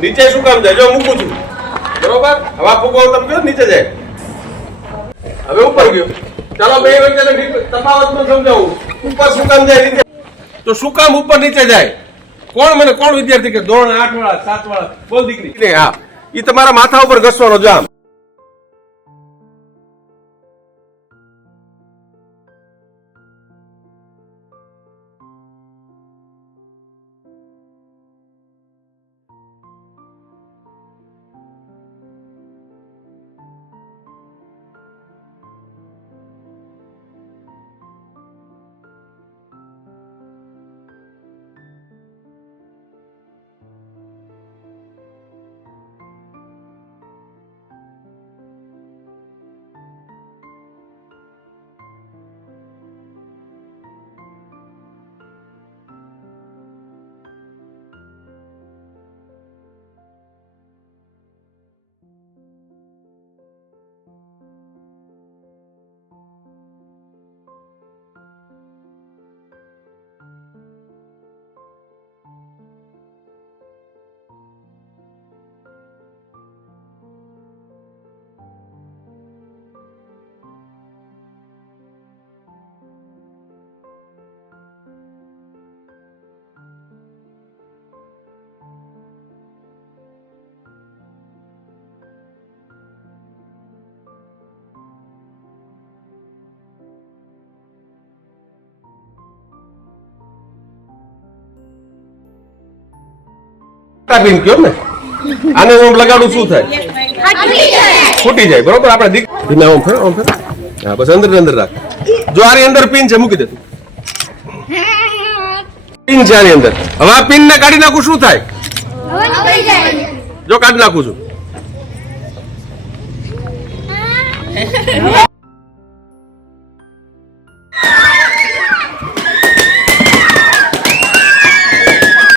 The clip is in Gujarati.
નીચે શું કામ જાય? જો મૂકું છું બરોબર. હવા ફૂગો તમે કયો નીચે જાય. હવે ઉપર ગયો. ચાલો બે વચ્ચે તફાવત નું સમજાવું. ઉપર શું કામ જાય નીચે? તો શું કામ ઉપર નીચે જાય? કોણ વિદ્યાર્થી કે ધોરણ 8 વાળા 7 વાળા? બોલ દીકરી. હા, એ તમારા માથા ઉપર ઘસવાનો જામ. બેન કયો ને આને ઓમ લગાડું શું થાય? ફૂટી જાય બરોબર. આપણે ધીમે ઓમ ફેર. હા બસ અંદર રાખ. જો આની અંદર પિન છે મૂકી દે તું. પિન છે આની અંદર. હવે આ પિન ને કાઢી નાખું શું થાય? જો કાઢી નાખું છું.